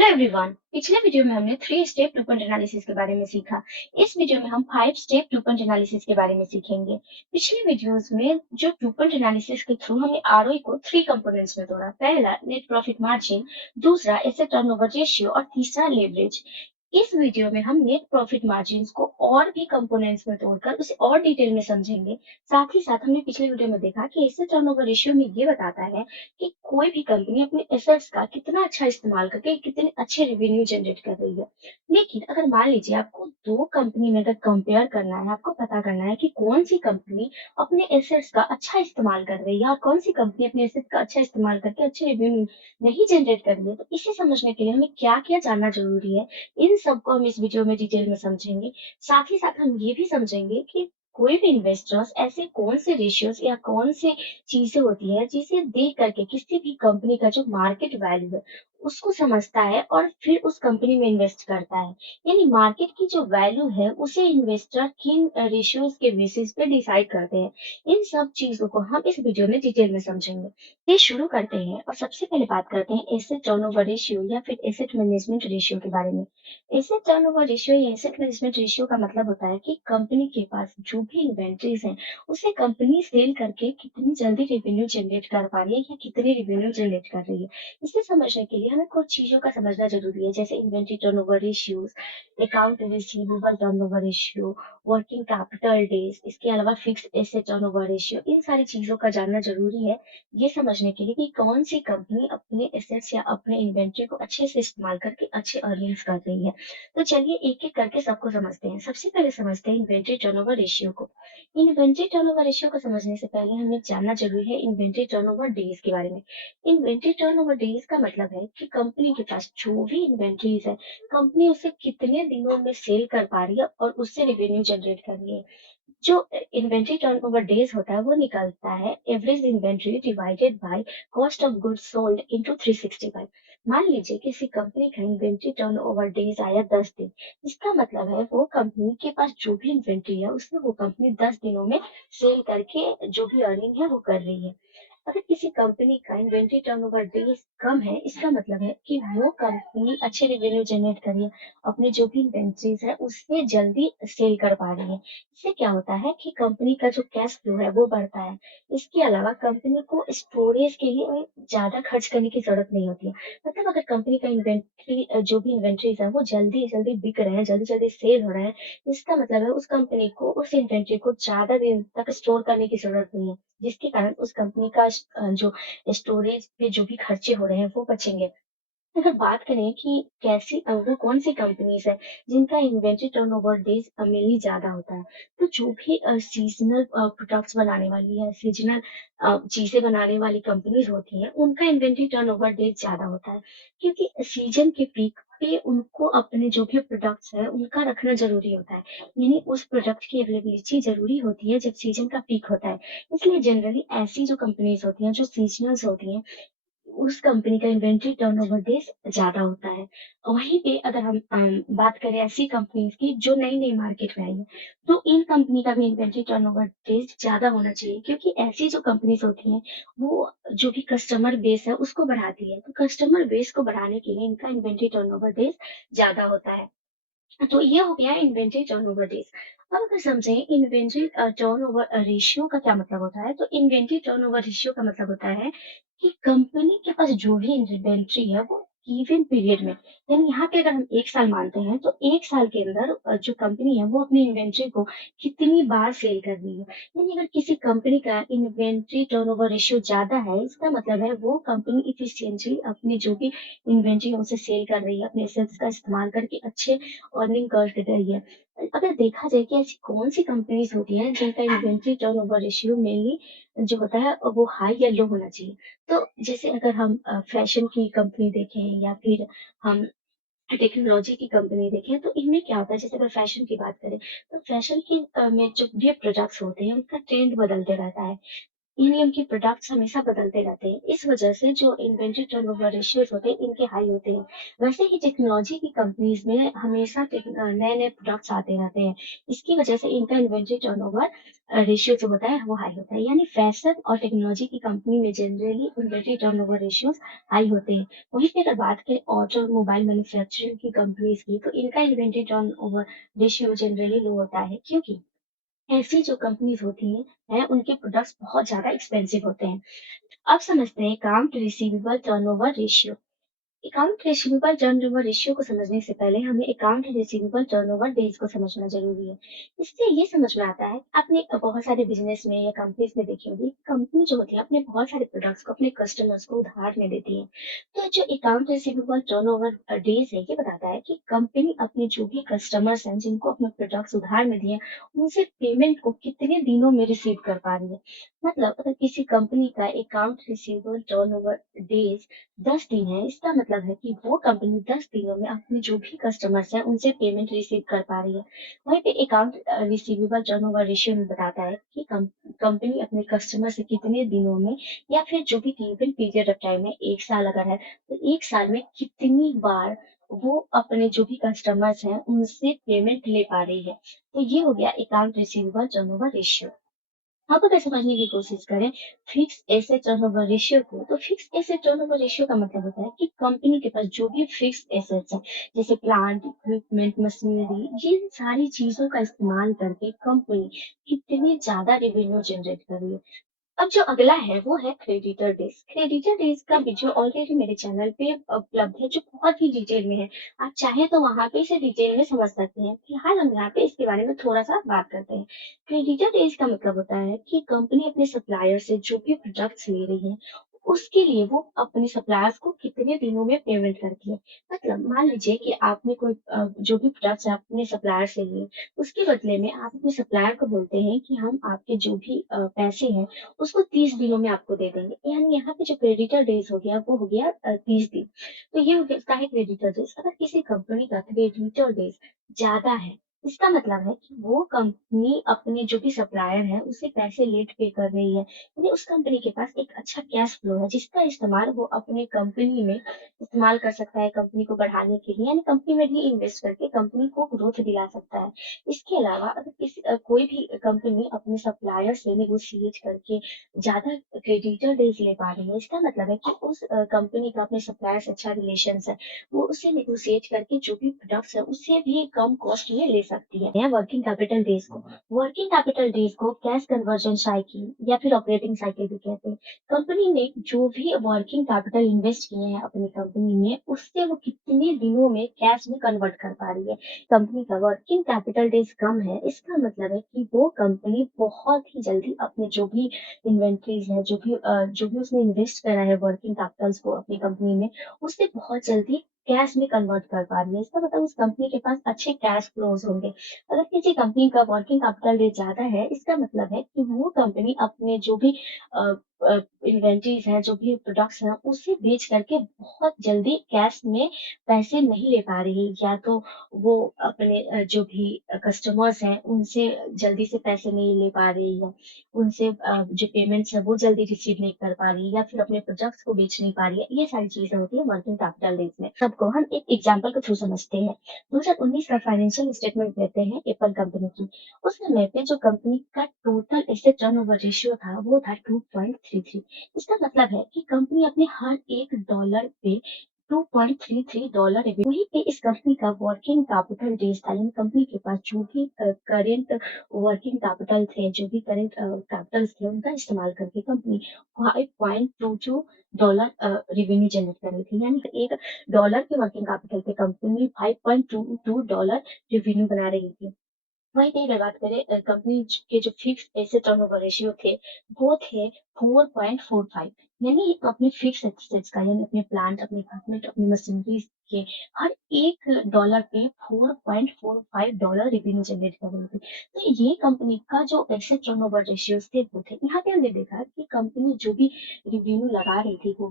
Hello everyone. पिछले video में हमने 3 स्टेप ब्लूप्रिंट एनालिसिस के बारे में सीखा। इस वीडियो में हम 5 स्टेप ब्लूप्रिंट एनालिसिस के बारे में सीखेंगे। पिछले वीडियोस में जो ब्लूप्रिंट एनालिसिस के थ्रू हमने आरओई को 3 कंपोनेंट्स में तोड़ा। पहला नेट प्रॉफिट मार्जिन, दूसरा एसेट टर्नओवर रेशियो और तीसरा लेवरेज। इस वीडियो में हम नेट प्रॉफिट मार्जिन को और भी कंपोनेंट्स में तोड़कर उसे और डिटेल में समझेंगे। साथ ही साथ हमने पिछले वीडियो में देखा कि एसेट टर्नओवर रेशियो में ये बताता है कि कोई भी कंपनी अपने एसेट्स का कितना अच्छा इस्तेमाल करके कितने अच्छे रेवेन्यू जनरेट कर रही है। लेकिन अगर मान लीजिए आपको दो कंपनी में अगर कंपेयर करना है, आपको पता करना है कि कौन सी कंपनी अपने एसेट्स का अच्छा इस्तेमाल कर रही है और कौन सी कंपनी अपने एसेट्स का अच्छा इस्तेमाल करके अच्छे रेवेन्यू नहीं जनरेट कर रही है, तो इसे समझने के लिए हमें क्या क्या जानना जरूरी है, इन सबको हम इस वीडियो में डिटेल में समझेंगे। साथ ही साथ हम ये भी समझेंगे कि कोई भी इन्वेस्टर्स ऐसे कौन से रेशियोज या कौन से चीजें होती है जिसे देख करके किसी भी कंपनी का जो मार्केट वैल्यू है उसको समझता है और फिर उस कंपनी में इन्वेस्ट करता है। यानी मार्केट की जो वैल्यू है उसे इन्वेस्टर किन रेशियोज के बेसिस पे डिसाइड करते हैं। इन सब चीजों को हम इस वीडियो में डिटेल में समझेंगे। ये शुरू करते हैं और सबसे पहले बात करते हैं एसेट टर्नओवर रेशियो या फिर एसेट मैनेजमेंट रेशियो के बारे में। एसेट टर्नओवर रेशियो या एसेट मैनेजमेंट रेशियो का मतलब होता है कि कंपनी के पास जो भी इन्वेंट्रीज है उसे कंपनी सेल करके कितनी जल्दी रेवेन्यू जनरेट कर पा रही है या कितनी रेवेन्यू जनरेट कर रही है। इसे समझने के लिए हमें कुछ चीजों का समझना जरूरी है, जैसे inventory turnover ratios, account receivable turnover ratio, working capital days, इसके अलावा फिक्स एसेट टर्नओवर रेशियो। इन सारी चीजों का जानना जरूरी है ये समझने के लिए कि कौन सी कंपनी अपने एसेट्स या अपने इन्वेंट्री को अच्छे से इस्तेमाल करके अच्छे अर्निंग्स कर रही है। तो चलिए एक एक करके सबको समझते हैं। सबसे पहले समझते हैं इन्वेंट्री टर्नओवर रेशियो को। इन्वेंट्री टर्नओवर रेशियो को समझने से पहले हमें जानना जरूरी है इन्वेंट्री टर्नओवर डेज के बारे में। इन्वेंट्री टर्नओवर डेज का मतलब है कि कंपनी के पास जो भी इन्वेंट्रीज है, कंपनी उसे कितने दिनों में सेल कर पा रही है और उससे रेवेन्यू जनरेट कर रही है। जो इन्वेंट्री टर्नओवर डेज होता है वो निकलता है average inventory divided by cost of goods sold into 365। मान लीजिए किसी कंपनी का इन्वेंट्री टर्नओवर डेज आया 10 दिन। इसका मतलब है वो कंपनी के पास जो भी इन्वेंट्री है उसमें वो कंपनी 10 दिनों में सेल करके जो भी अर्निंग है वो कर रही है। अगर किसी कंपनी का इन्वेंट्री टर्नओवर डेज कम है, इसका मतलब है कि वो कंपनी अच्छे रेवेन्यू जनरेट कर रही है, अपने जो भी इन्वेंट्रीज है उससे जल्दी सेल कर पा रही है। इससे क्या होता है कि कंपनी का जो कैश फ्लो है वो बढ़ता है। इसके अलावा कंपनी को स्टोरेज के लिए ज्यादा खर्च करने की जरूरत नहीं होती है। मतलब अगर कंपनी का इन्वेंट्री जो भी इन्वेंट्रीज है वो जल्दी जल्दी बिक रहे हैं, जल्दी जल्दी सेल हो रहे हैं, इसका मतलब है उस कंपनी को उस इन्वेंट्री को ज्यादा दिन तक स्टोर करने की जरूरत नहीं है, जिसके कारण उस कंपनी का जो स्टोरेज पे जो भी खर्चे हो रहे हैं वो बचेंगे। अगर बात करें कि कैसी वो कौन सी कंपनीज है जिनका इन्वेंट्री टर्नओवर डेज मेनली ज्यादा होता है, तो जो भी सीजनल प्रोडक्ट्स बनाने वाली है, सीजनल चीजें बनाने वाली कंपनीज होती हैं उनका इन्वेंट्री टर्नओवर डेज ज्यादा होता है, क्योंकि सीजन के पीक पे उनको अपने जो भी प्रोडक्ट्स है उनका रखना जरूरी होता है। यानी उस प्रोडक्ट की अवेलेबिलिटी जरूरी होती है जब सीजन का पीक होता है। इसलिए जनरली ऐसी जो कंपनीज होती हैं जो सीजनल्स होती हैं उस कंपनी का इन्वेंट्री टर्नओवर डेज ज्यादा होता है। वहीं पे अगर हम बात करें ऐसी कंपनीज की जो नई नई मार्केट में आई है, तो इन कंपनी का भी इन्वेंट्री टर्नओवर डेज ज्यादा होना चाहिए, क्योंकि ऐसी जो कंपनीज होती हैं वो जो भी कस्टमर बेस है उसको बढ़ाती है, तो कस्टमर बेस को बढ़ाने के लिए इनका इन्वेंट्री टर्नओवर डेज ज्यादा होता है। तो ये हो गया इन्वेंट्री टर्नओवर डेज। अब अगर समझें इन्वेंट्री टर्नओवर रेशियो का क्या मतलब होता है, तो इन्वेंट्री टर्नओवर रेशियो का मतलब होता है कि कंपनी के पास जो भी इन्वेंट्री है वो गिवन पीरियड में, यानी यहाँ पे अगर हम 1 साल मानते हैं तो 1 साल के अंदर जो कंपनी है वो अपनी इन्वेंट्री को कितनी बार सेल कर रही है। यानी अगर किसी कंपनी का इन्वेंट्री टर्नओवर रेशियो ज्यादा है, इसका मतलब है वो कंपनी इफिशियंटली अपनी जो भी इन्वेंट्री है उसे सेल कर रही है, अपने एसेट्स का इस्तेमाल करके अच्छे अर्निंग कर रही है। अगर देखा जाए कि ऐसी कौन सी कंपनीज होती हैं जिनका इन्वेंट्री टर्नओवर रेशियो मेनली जो होता है वो हाई या लो होना चाहिए, तो जैसे अगर हम फैशन की कंपनी देखें या फिर हम टेक्नोलॉजी की कंपनी देखें, तो इनमें क्या होता है, जैसे अगर फैशन की बात करें तो फैशन की में जो भी प्रोडक्ट्स होते हैं उनका ट्रेंड बदलते रहता है। यानी उनके प्रोडक्ट्स हमेशा बदलते रहते हैं। इस वजह से जो इन्वेंटरी टर्नओवर रेशियोज़ होते हैं, इनके हाई होते हैं। वैसे ही टेक्नोलॉजी की कंपनीज़ में हमेशा नए-नए प्रोडक्ट्स आते रहते हैं। इसकी वजह से इनका इन्वेंटरी टर्नओवर रेशियो जो होता है, वो हाई होता है। यानी फैशन और टेक्नोलॉजी की कंपनी में generally inventory turnover ratios high होते हैं। वहीं पे अगर बात करें ऑटोमोबाइल मैन्युफैक्चरिंग की कंपनीज़ की, तो इनका इन्वेंटरी टर्नओवर रेशियो जनरली लो होता है। क्योंकि ऐसी जो कंपनीज़ होती हैं, उनके प्रोडक्ट्स बहुत ज़्यादा एक्सपेंसिव होते हैं। अब समझते हैं account receivable turnover ratio. Account receivable turnover ratio को समझने से पहले हमें अकाउंट रिसीवेबल टर्नओवर डेज को समझना जरूरी है। इससे ये समझ में आता है, आपने बहुत सारे बिजनेस में या कंपनीज में देखी होगी, कंपनी जो होती है अपने बहुत सारे प्रोडक्ट्स को अपने कस्टमर्स को उधार में देती है। तो जो अकाउंट रिसीवेबल टर्नओवर डेज है, ये बताता है कि कंपनी अपने जो भी कस्टमर्स हैं जिनको अपने प्रोडक्ट्स उधार में दिए, उनसे पेमेंट को कितने दिनों में रिसीव कर पा रही है। मतलब अगर किसी कंपनी का अकाउंट रिसीवेबल टर्नओवर डेज 10 दिन है, इसका मतलब है कि वो कंपनी 10 दिनों में अपने जो भी कस्टमर्स हैं, उनसे पेमेंट रिसीव कर पा रही है। वहीं पे अकाउंट रिसीवेबल टर्नओवर रेशियो में बताता है कि कंपनी अपने कस्टमर से कितने दिनों में या फिर जो भी गिवन पीरियड ऑफ टाइम है, 1 साल अगर है, तो 1 साल में कितनी बार वो अपने जो भी कस्टमर्स हैं, उनसे पेमेंट ले पा रही है। तो ये हो गया अकाउंट रिसीवेबल टर्नओवर रेशियो। अब अगर समझने की कोशिश करें फिक्स एसेट टर्नओवर रेशियो को, तो फिक्स एसेट टर्नओवर रेशियो का मतलब होता है कि कंपनी के पास जो भी फिक्स एसेट्स हैं, जैसे प्लांट, इक्विपमेंट, मशीनरी, ये सारी चीजों का इस्तेमाल करके कंपनी कितनी ज्यादा रेवेन्यू जनरेट कर रही है। अब जो अगला है वो है क्रेडिटर डेज। क्रेडिटर डेज का वीडियो ऑलरेडी मेरे चैनल पे उपलब्ध है, जो बहुत ही डिटेल में है। आप चाहे तो वहां पे इसे डिटेल में समझ सकते हैं। फिलहाल हम यहाँ पे इसके बारे में थोड़ा सा बात करते हैं। क्रेडिटर डेज का मतलब होता है कि कंपनी अपने सप्लायर से जो भी प्रोडक्ट्स ले रही है, उसके लिए वो अपने सप्लायर्स को कितने दिनों में पेमेंट करती है। मतलब मान लीजिए कि आपने कोई जो भी प्रोडक्ट्स अपने सप्लायर से लिए, उसके बदले में आप अपने सप्लायर को बोलते हैं कि हम आपके जो भी पैसे हैं, उसको 30 दिनों में आपको दे देंगे। यानी यहाँ पे जो क्रेडिटर डेज हो गया, वो हो गया 30 दिन। तो ये हो गया उसका है क्रेडिटर डेज। अगर किसी कंपनी का क्रेडिटर डेज ज्यादा है, इसका मतलब है कि वो कंपनी अपने जो भी सप्लायर है, उसे पैसे लेट पे कर रही है। यानी उस कंपनी के पास एक अच्छा कैश फ्लो है, जिसका इस्तेमाल वो अपने कंपनी में इस्तेमाल कर सकता है, कंपनी को बढ़ाने के लिए, यानी कंपनी में भी इन्वेस्ट करके कंपनी को ग्रोथ दिला सकता है। इसके अलावा अगर कोई भी कंपनी अपने सप्लायर से नेगोशिएट करके ज्यादा क्रेडिटर डेज ले पा रही है, इसका मतलब है कि उस कंपनी का अपने सप्लायर से अच्छा रिलेशन है। वो उससे नेगोशिएट करके जो भी प्रोडक्ट्स है, उससे भी कम कॉस्ट में ले सकती है। वर्किंग कैपिटल डेज को, वर्किंग कैपिटल डेज को कैश कन्वर्जन साइकिल या फिर ऑपरेटिंग साइकिल भी कहते हैं। कंपनी ने जो भी वर्किंग कैपिटल इन्वेस्ट किए हैं अपनी कंपनी में, उससे वो कितने दिनों में कैश में कन्वर्ट कर पा रही है। कंपनी का वर्किंग कैपिटल डेज कम है, इसका मतलब है कि वो कंपनी बहुत ही जल्दी अपने जो भी इन्वेंटरीज है, जो भी उसने इन्वेस्ट करा है वर्किंग कैपिटल्स को अपनी कंपनी में, उससे बहुत जल्दी कैश में कन्वर्ट कर पा रही है। इसका मतलब उस कंपनी के पास अच्छे कैश फ्लोज होंगे। अगर किसी कंपनी का वर्किंग कैपिटल डेज ज्यादा है, इसका मतलब है कि वो कंपनी अपने जो भी इन्वेंटरीज हैं, जो भी प्रोडक्ट्स हैं, उसे बेच करके बहुत जल्दी कैश में पैसे नहीं ले पा रही है। या तो वो अपने जो भी कस्टमर्स हैं, उनसे जल्दी से पैसे नहीं ले पा रही है, उनसे जो पेमेंट्स है वो जल्दी रिसीव नहीं कर पा रही है, या फिर अपने प्रोडक्ट्स को बेच नहीं पा रही है। ये सारी चीजें होती है वर्किंग कैपिटल डेज में। सबको हम एक एग्जांपल के थ्रू समझते हैं। 2019 का फाइनेंशियल स्टेटमेंट लेते हैं एप्पल कंपनी की। उस समय पे जो कंपनी का टोटल एसेट टर्नओवर रेशियो था, वो था 2.33। इसका मतलब है कि कंपनी अपने हर $1 पे $2.33 रेवेन्यू। वहीं पे इस कंपनी का वर्किंग कैपिटल डेज था, यानी कंपनी के पास जो भी करेंट वर्किंग कैपिटल थे, जो भी करेंट कैपिटल्स थे, उनका इस्तेमाल करके कंपनी $5.22 रेवेन्यू जनरेट कर रही थी। यानी $1 के वर्किंग कैपिटल पे कंपनी $5.22 रेवेन्यू बना रही थी। वहीं पे अगर बात करें कंपनी के जो फिक्स एसेट टर्नओवर रेशियो थे, वो थे 4.45। यानी अपने फिक्स एसेट्स का, यानी अपने प्लांट, अपने इक्विपमेंट, अपनी मशीनरीज के हर $1 पे $4.45 रेवेन्यू जनरेट कर रही थी। तो ये कंपनी का जो एसेट टर्नओवर रेशियोज थे, वो थे। यहाँ पे हमने देखा कि कंपनी जो भी रेवेन्यू लगा रही थी, वो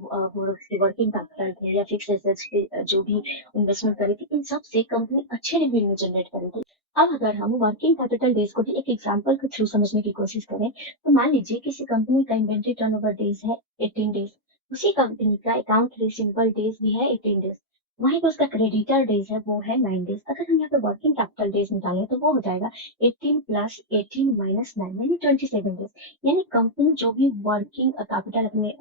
वर्किंग कैपिटल थे या फिक्स एसेट्स पे जो भी इन्वेस्टमेंट कर रही थी, इन सब से कंपनी अच्छे रेवेन्यू जनरेट कर रही थी। अब अगर हम वर्किंग कैपिटल डेज को भी एक एग्जांपल के थ्रू समझने की कोशिश करें, तो मान लीजिए किसी कंपनी का इन्वेंटरी टर्नओवर डेज है 18 डेज, उसी कंपनी का अकाउंट रिसीवेबल डेज भी है 18 डेज, वहीं पर उसका क्रेडिटर डेज है वो है 9 डेज। अगर हम यहाँ पे वर्किंग कैपिटल डेज निकालें तो वो हो जाएगा 18 प्लस 18 माइनस 9 यानी 27 डेज। यानी कंपनी जो भी वर्किंग कैपिटल अपने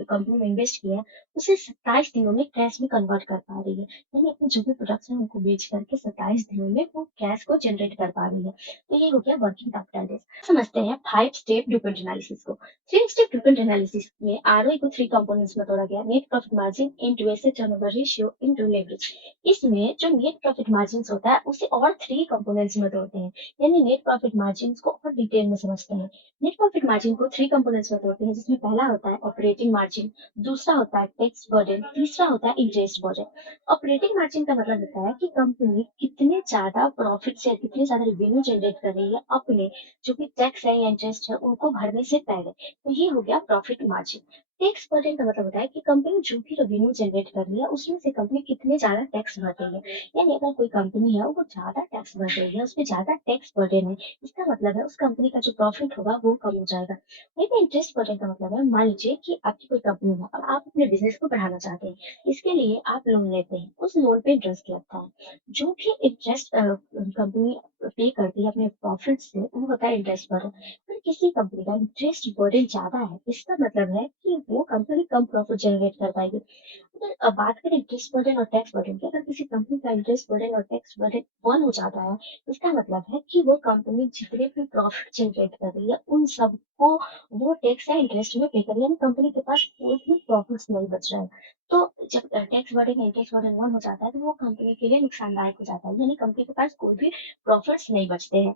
कंपनी में इन्वेस्ट किया है उसे 27 दिनों में कैश में कन्वर्ट कर पा रही है। यानी अपने जो भी प्रोडक्ट्स हैं उनको बेच करके 27 दिनों में वो कैश को जनरेट कर पा रही है। तो ये हो गया वर्किंग कैपिटल डेज। समझते हैं 5 स्टेप ड्यूपॉन्ट एनालिसिस को। 3 स्टेप ड्यूपॉन्ट एनालिसिस में आरओआई को 3 कंपोनेंट्स में तोड़ा गया, net profit margin into asset turnover ratio into leverage. इसमें जो नेट प्रॉफिट मार्जिन होता है उसे और 3 कंपोनेंट्स में तोड़ते हैं, यानी नेट प्रॉफिट मार्जिन को और डिटेल में समझते हैं। नेट प्रॉफिट मार्जिन को 3 कंपोनेंट्स में तोड़ते हैं, जिसमें पहला होता है ऑपरेटिंग मार्जिन, दूसरा होता है टैक्स बर्डन, तीसरा होता है इंटरेस्ट बर्डन। ऑपरेटिंग मार्जिन का मतलब होता है कि कंपनी कितने ज्यादा प्रॉफिट से कितने ज्यादा रेवेन्यू जनरेट कर रही है अपने जो भी टैक्स है या इंटरेस्ट है उनको भरने से पहले। तो ये हो गया प्रॉफिट मार्जिन। टैक्स बर्डन का मतलब होता है कि कंपनी जो भी रेवेन्यू जनरेट कर रही है उसमें से कंपनी कितने ज्यादा टैक्स भर रही है। यानी अगर कोई कंपनी है वो ज्यादा टैक्स भर रही है, उसमें ज्यादा टैक्स बर्डन है, इसका मतलब है उस कंपनी का जो प्रॉफिट होगा वो कम हो जाएगा। वही इंटरेस्ट बर्डन का मतलब है, मान लीजिए कि आपकी कोई कंपनी है और आप अपने बिजनेस को बढ़ाना चाहते हैं, इसके लिए आप लोन लेते हैं, उस लोन पे इंटरेस्ट लगता है। जो भी इंटरेस्ट कंपनी पे करती है अपने प्रॉफिट से वो होता है इंटरेस्ट बर्डन। पर किसी कंपनी का इंटरेस्ट बर्डन ज्यादा है, इसका मतलब है कि वो कंपनी कम प्रॉफिट जनरेट कर पाएगी। अगर बात करें इंटरेस्ट बर्डन और टैक्स बर्डन की, अगर किसी कंपनी का इंटरेस्ट बर्डन और टैक्स बर्डन वन हो जाता है, इसका मतलब है कि वो कंपनी जितने भी प्रॉफिट जनरेट कर रही है उन सबको वो टैक्स या इंटरेस्ट में पे कर रही है, यानी कंपनी के पास कोई भी प्रॉफिट्स नहीं बच रहा है। तो जब टैक्स बर्डन या इंटरेस्ट बर्डन वन हो जाता है तो वो कंपनी के लिए नुकसानदायक हो जाता है, यानी कंपनी के पास कोई भी प्रॉफिट्स नहीं बचते हैं।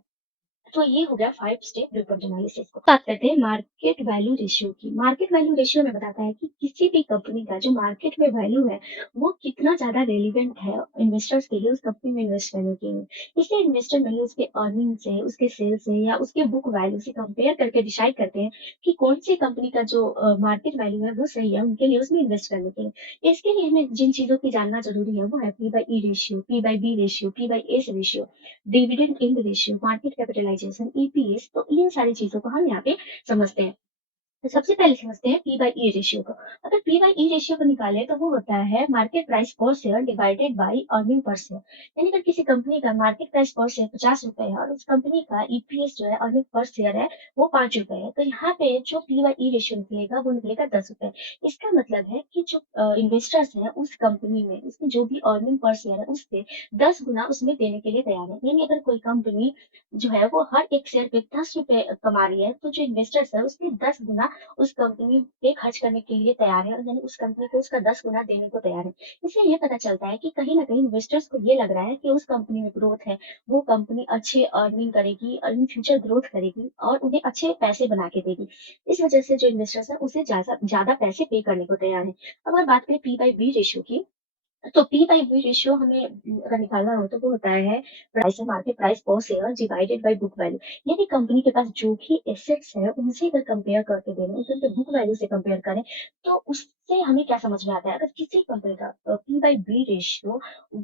तो ये हो गया 5 स्टेप रिपोर्ट एनालिसिस को। बात करते हैं मार्केट वैल्यू रेशियो की। मार्केट वैल्यू रेशियो में बताता है कि किसी भी कंपनी का जो मार्केट में वैल्यू है वो कितना ज्यादा रेलिवेंट है इन्वेस्टर्स के लिए उस कंपनी में इन्वेस्ट करने के लिए। इसलिए इन्वेस्टर नहीं उसके अर्निंग से, उसके सेल से या उसके बुक वैल्यू से कंपेयर करके डिसाइड करते हैं कि कौन सी कंपनी का जो मार्केट वैल्यू है वो सही है उनके लिए उसमें इन्वेस्ट करने के लिए। इसके लिए हमें जिन चीजों की जानना जरूरी है वो है P by E ratio, P by B ratio, P by S ratio, dividend yield ratio, market capitalisation, EPS. तो इन सारी चीजों को हम यहाँ पे समझते हैं। तो सबसे पहले समझते हैं पी बाई ई रेशियो को। अगर पी बाई ई रेशियो को निकाले तो वो होता है मार्केट प्राइस पर share divided by earning per share. यानी अगर किसी कंपनी का मार्केट प्राइस पर शेयर 50 रुपए है और उस कंपनी का ईपीएस जो है अर्निंग पर शेयर है वो 5 रुपए है, तो यहाँ पे जो पी बाई ई रेशियो निकलेगा वो निकलेगा 10 रुपए। इसका मतलब है कि जो इन्वेस्टर्स है उस कंपनी में उसकी जो भी अर्निंग पर शेयर है उससे 10 गुना उसमें देने के लिए तैयार है। यानी अगर कोई कंपनी जो है वो हर एक शेयर पे 10 रुपए कमा रही है तो जो इन्वेस्टर्स है उसके 10 गुना उस कंपनी पे खर्च करने के लिए तैयार है, और यानी उस कंपनी को उसका 10 गुना देने को तैयार है। इससे ये पता चलता है कि कहीं ना कहीं इन्वेस्टर्स को ये लग रहा है कि उस कंपनी में ग्रोथ है, वो कंपनी अच्छे अर्निंग करेगी और इन फ्यूचर ग्रोथ करेगी और उन्हें अच्छे पैसे बना के देगी। इस वजह से जो इन्वेस्टर्स है उसे ज्यादा ज्यादा पैसे पे करने को तैयार है। अब अगर बात करें पी बाई बी रेशियो की, तो पी बाई वी रेशियो हमें अगर निकालना हो तो वो होता है प्राइस मार्केट प्राइस पर share divided by book value. यानी कंपनी के पास जो भी एसेट्स है उनसे अगर कंपेयर करके दें, उनके बुक वैल्यू से कंपेयर करें तो उससे हमें क्या समझ में आता है। अगर किसी कंपनी का पी बाई बी रेशियो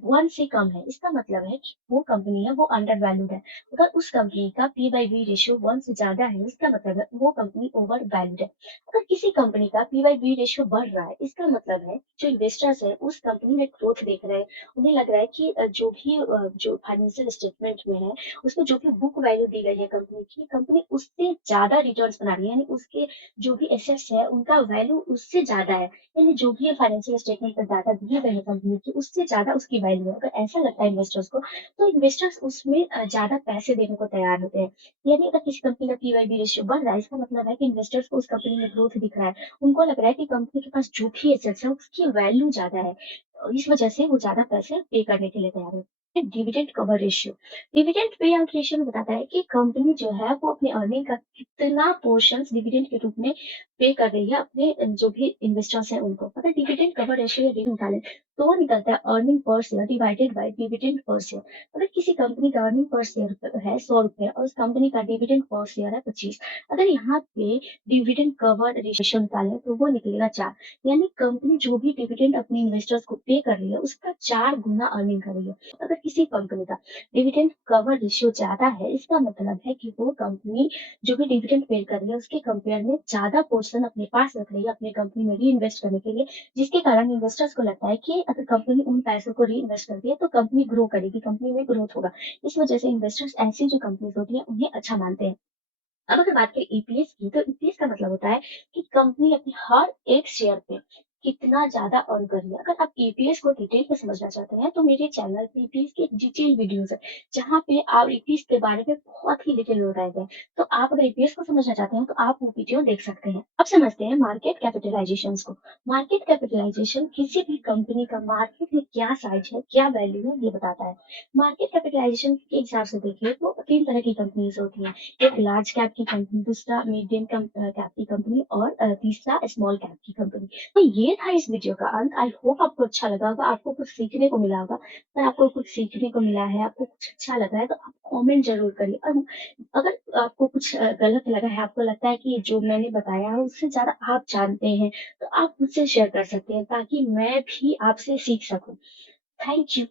1 से कम है, इसका मतलब है कि वो कंपनी है वो अंडर वैल्यूड है। अगर उस कंपनी का पी बाई बी रेशियो 1 से ज्यादा है, इसका मतलब है वो कंपनी ओवर वैल्यूड है। अगर किसी कंपनी का पी बाई बी रेशियो बढ़ रहा है, इसका मतलब है जो इन्वेस्टर्स है उस कंपनी में ग्रोथ देख रहे हैं। उन्हें लग रहा है कि जो भी जो फाइनेंशियल स्टेटमेंट में है उसमें जो भी बुक वैल्यू दी गई है कंपनी की, कंपनी उससे ज्यादा रिटर्न्स बना रही है, यानी उसके जो भी एसेट्स है उनका वैल्यू उससे ज्यादा है। यानी जो भी फाइनेंशियल स्टेटमेंट पर डाटा दिए गए हैं कंपनी की उससे ज्यादा उसकी वैल्यू है। अगर ऐसा लगता है इन्वेस्टर्स को तो इन्वेस्टर्स उसमें ज्यादा पैसे देने को तैयार होते हैं। यानी अगर किसी कंपनी का पी बाई बी रेशियो बढ़ रहा है, इसका मतलब है कि इन्वेस्टर्स को उस कंपनी में ग्रोथ दिख रहा है। उनको लग रहा है कि कंपनी के पास जो भी एसेट्स है उसकी वैल्यू ज्यादा है, इस वजह से वो ज्यादा पैसे पे करने के लिए तैयार है। Dividend cover ratio, dividend pay out ratio में बताता है कि कंपनी जो है वो अपने अर्निंग का कितना पोर्शन डिविडेंड के रूप में पे कर रही है अपने जो भी इन्वेस्टर्स हैं उनको। अगर डिविडेंड कवर रेशियो निकाले तो वो निकलता है earning per share divided by dividend per share. अगर किसी कंपनी का अर्निंग पर शेयर है 100 रुपए और उस कंपनी का डिविडेंड पर शेयर है 25, अगर यहाँ पे डिविडेंड कवर रेशियो निकालें तो वो निकलेगा 4। यानी कंपनी जो भी डिविडेंड अपने इन्वेस्टर्स को पे कर रही है उसका 4 गुना अर्निंग कर रही है। अगर किसी कंपनी का डिविडेंड कवर रेशियो ज्यादा है, इसका मतलब है कि वो कंपनी जो भी डिविडेंड पे कर रही है उसके कंपेयर में ज्यादा पोर्शन अपने पास रख रही है अपनी कंपनी में री इन्वेस्ट करने के लिए, जिसके कारण इन्वेस्टर्स को लगता है कि अगर कंपनी उन पैसों को री इन्वेस्ट करती है तो कंपनी ग्रो करेगी, कंपनी में ग्रोथ होगा। इस वजह से इन्वेस्टर्स ऐसी जो कंपनीज होती है उन्हें अच्छा मानते हैं। अब अगर बात करें ईपीएस की, तो ईपीएस का मतलब होता है कि कंपनी अपने हर एक शेयर पे कितना ज्यादा अर्न कर रही है। अगर आप ईपीएस को डिटेल में समझना चाहते हैं तो मेरे चैनल पे ईपीएस की डिटेल वीडियोस है, जहाँ पे आप ईपीएस के बारे में बहुत ही डिटेल में बताए गए हैं। तो आप अगर ईपीएस को समझना चाहते हैं तो आप वो वीडियो देख सकते हैं। अब समझते हैं मार्केट कैपिटलाइजेशन को। मार्केट कैपिटलाइजेशन किसी भी कंपनी का मार्केट में क्या साइज है, क्या वैल्यू है, ये बताता है। मार्केट कैपिटलाइजेशन के हिसाब से देखिए तो तीन तरह की कंपनीज होती हैं। एक लार्ज कैप की कंपनी, दूसरा मीडियम कैप की कंपनी और तीसरा स्मॉल कैप की कंपनी। तो ये था इस वीडियो का अंत। आई होप आपको अच्छा लगा होगा, आपको कुछ सीखने को मिला होगा। अगर आपको कुछ सीखने को मिला है, आपको कुछ अच्छा लगा है तो आप कमेंट जरूर करिए। और अगर आपको कुछ गलत लगा है, आपको लगता है कि जो मैंने बताया है उससे ज्यादा आप जानते हैं, तो आप मुझसे शेयर कर सकते हैं ताकि मैं भी आपसे सीख सकूं। Thank you.